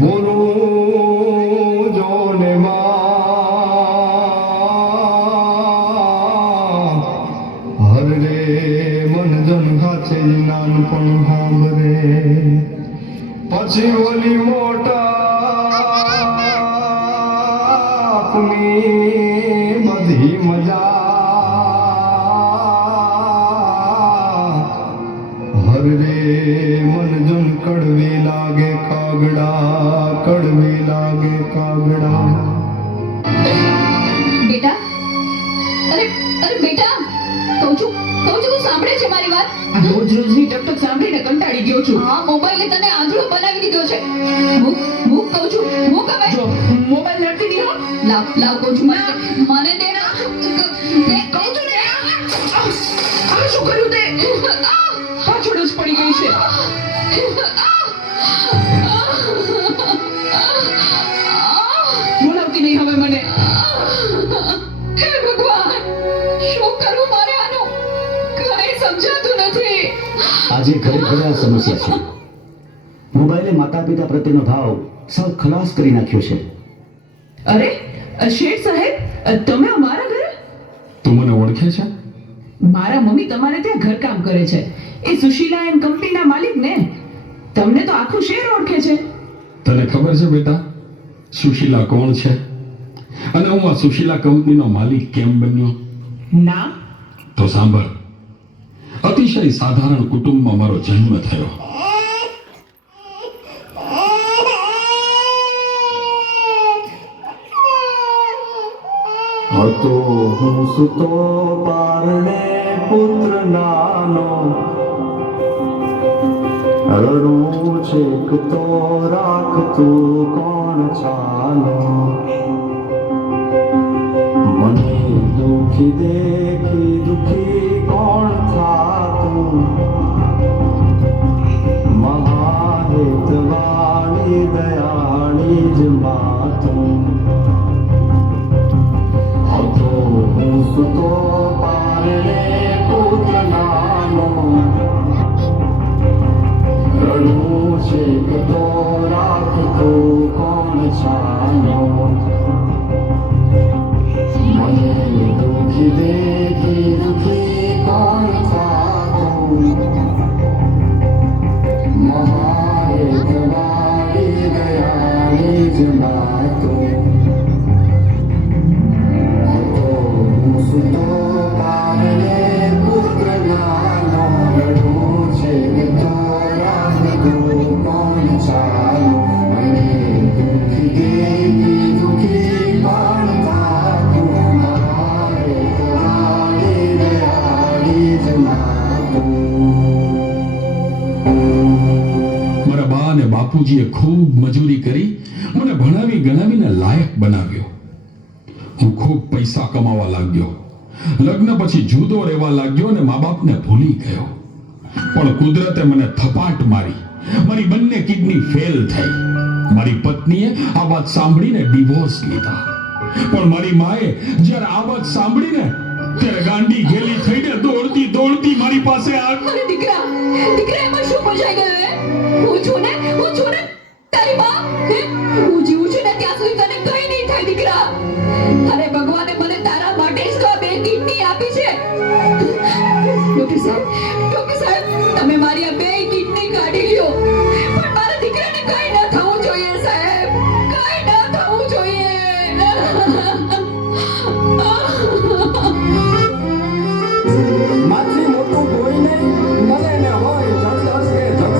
બોલું જોને હર રે મન જન ખાચે નાનપણ સાંભરે પછી ઓલી મોટા બધી મજા હર રે મન જન કડવી લાગે કાગડા કડવી લાગે કાગડા બેટા અરે અરે બેટા કહું છું સાંભળે છે મારી વાત? રોજ રોજની ટકટક સાંભળીને કંટાળી ગયો છું. હા મોબાઈલે તને આંધળો બનાવી દીધો છે. હું કહું છું હું કવે જો મોબાઈલ નથી દીધો. લાવ કહું છું મને દે ના દે કહું છું ને. આ શું કર્યું તે? પાછળ જ પડી ગઈ છે. બોલાવતી નહીં હવે મને. હે ભગવાન શું કરું મારે આનું કઈ સમજાતું નથી. આજે ખરેખર આ સમસ્યા છે. મોબાઈલે માતા પિતા પ્રત્યેનો ભાવ સાવ ખલાસ કરી નાખ્યો છે. અરે શેઠ સાહેબ, તમે અમારા ઘરે? તું મને ઓળખે છે? મારા મમ્મી તમારે ત્યાં ઘરકામ કરે છે. એ સુશીલા એન્ડ કંપનીના માલિક ને. તમને તો આખું શહેર ઓળખે છે. તને ખબર છે બેટા સુશીલા કોણ છે અને હું આ સુશીલા કંપનીનો માલિક કેમ બન્યો? ના. તો સાંભળ. અતિશય સાધારણ કુટુંબમાં મારો જન્મ થયો. હતો હું સુતો પારણે પુત્ર નાનો રડું છેક તો રાખતું કોણ છાનો મને દુખી દેખી દુખી કોણ થાતું મહાહેતવાળી દયાળી જ માતું સુતો પારણે પુત્ર નાનો રડું છે તો રાખતો કોણ છાનો મને દુખી દેખી દુખી કોણ થાતું મહાહેતવાળી દયાળી જ માતું સુતો પારણે પુત્ર નાનો રડું છે તો રાખતું કોણ છાનો મને દુખી દેખી દુખી કોણ થાતું મહાહેતવાળી દયાળી જ માતું. મારા બા અને બાપુજીએ ખૂબ મજૂરી કરી મને ભણાવી ગણાવીને લાયક બનાવ્યો. હું ખૂબ પૈસા કમાવા લાગ્યો. લગ્ન પછી જુદો રહેવા લાગ્યો અને મા બાપને ભૂલી ગયો. પણ કુદરતે મને થપાટ મારી. મારી બંને કિડની ફેલ થઈ. મારી પત્નીએ આ વાત સાંભળીને ડિવોર્સ લીધા. પણ મારી માએ જ્યારે આ વાત સાંભળીને ત્યારે ગાંડી ઘેલી થઈને દોડતી દોડતી મારી પાસે આવી. અરે દીકરા એમાં શું પૂછાઈ ગયું હે? હું છું ને તારી માં હું જીવું છું ને ત્યાં સુધી તને કઈ નહીં થાય દીકરા. અરે ભગવાને મને તારા માટે જ તો આ બે કિડની આપી છે. ડોક્ટર સાહેબ તમે મારી આ બે કિડની કાઢી લ્યો પણ મારા દીકરાને કઈ ન થવું જોઈએ સાહેબ. કઈ ન થવું જોઈએ. માથી મોટું કોઈ નહીં મળે ને હોય જગ દસ કે જગ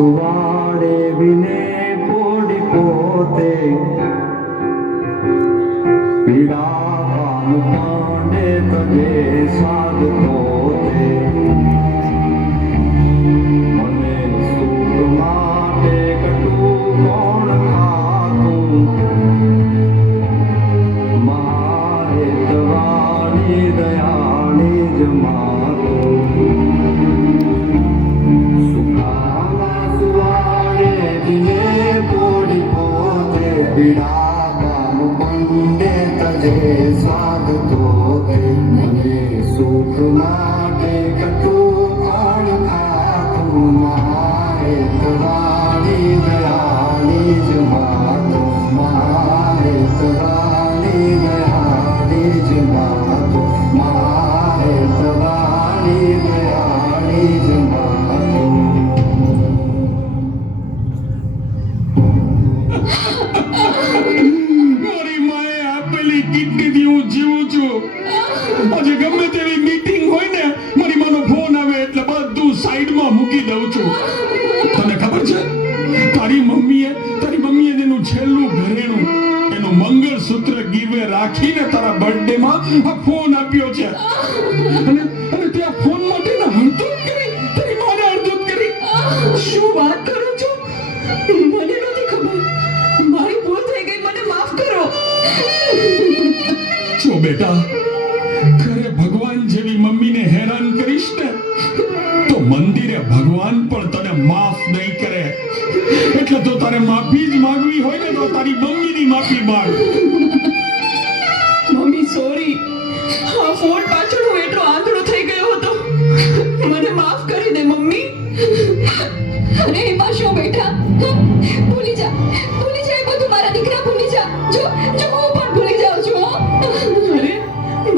સુવાડે વિને પોડી પોતે પીડા પામ પાંડે તજે સાધ પોતે મને સુખ માટે કટું કોણ ખાતું મારે તવાની દયાળી જ માતું સુખામાં સુવાડે વિને પોડી પોતે પીડા પામ પાંડે તજે સાધ પોતે મને સુખ માટે કટું કોણ ખાતું મારે તવાની દયાળી જ માતું મારે તવાની દયાળી જ માતું મારે તવાની દયાળી જ માતું મારી માએ આપેલી કિડનીથી હું જીવું છું. આજે ગમે તેવી મીટિંગ હોય ને મારી માનો ફોન આવે એટલે બધું સાઈડમાં મૂકી દઉં છું. તને ખબર છે તારી મમ્મીએ જેનું છેલ્લું ઘરેણું એનું મંગળસૂત્ર ગીવે રાખીને તારા બર્થડેમાં આ ફોન આપ્યો છે. અને તે આ ફોન માટે હડધૂત કરી તારી માને હડધૂત કરી. શું વાત કરો છો? મને નથી ખબર. મારી ભૂલ થઈ ગઈ, મને માફ કરો. જો બેટા ઘરે ભગવાન જેવી મમ્મીને હેરાન કરીશ ને તો મંદિરે ભગવાન પણ તને માફ નહીં કરે. એટલે તો તારે માફી જ માંગવી હોય ને તો તારી મમ્મીની માફી માંગ. Mummy sorry. આ ફોન પાછળ હું એટલો આંધળો થઈ ગયો હતો. મને માફ કરી દે મમ્મી. અરે એમાં શું બેટા ભૂલી જા એ બધું મારા દીકરા ભૂલી જા. જો હું પણ ભૂલી જાઉં છું હો. અરે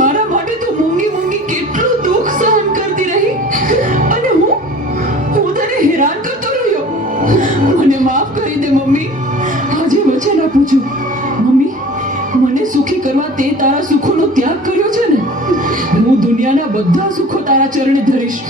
મારા માટે તો મૂંગી કેટલું દુઃખ સહન કરતી રહી અને હું તને હેરાન કરતો રહ્યો. મને માફ કરી દે મમ્મી. આજે વચન આપું છું મમ્મી, મને સુખી કરવા તે તારા સુખોનો ત્યાગ કર્યો છે ને, હું દુનિયાના બધા સુખો તારા ચરણે ધરીશ.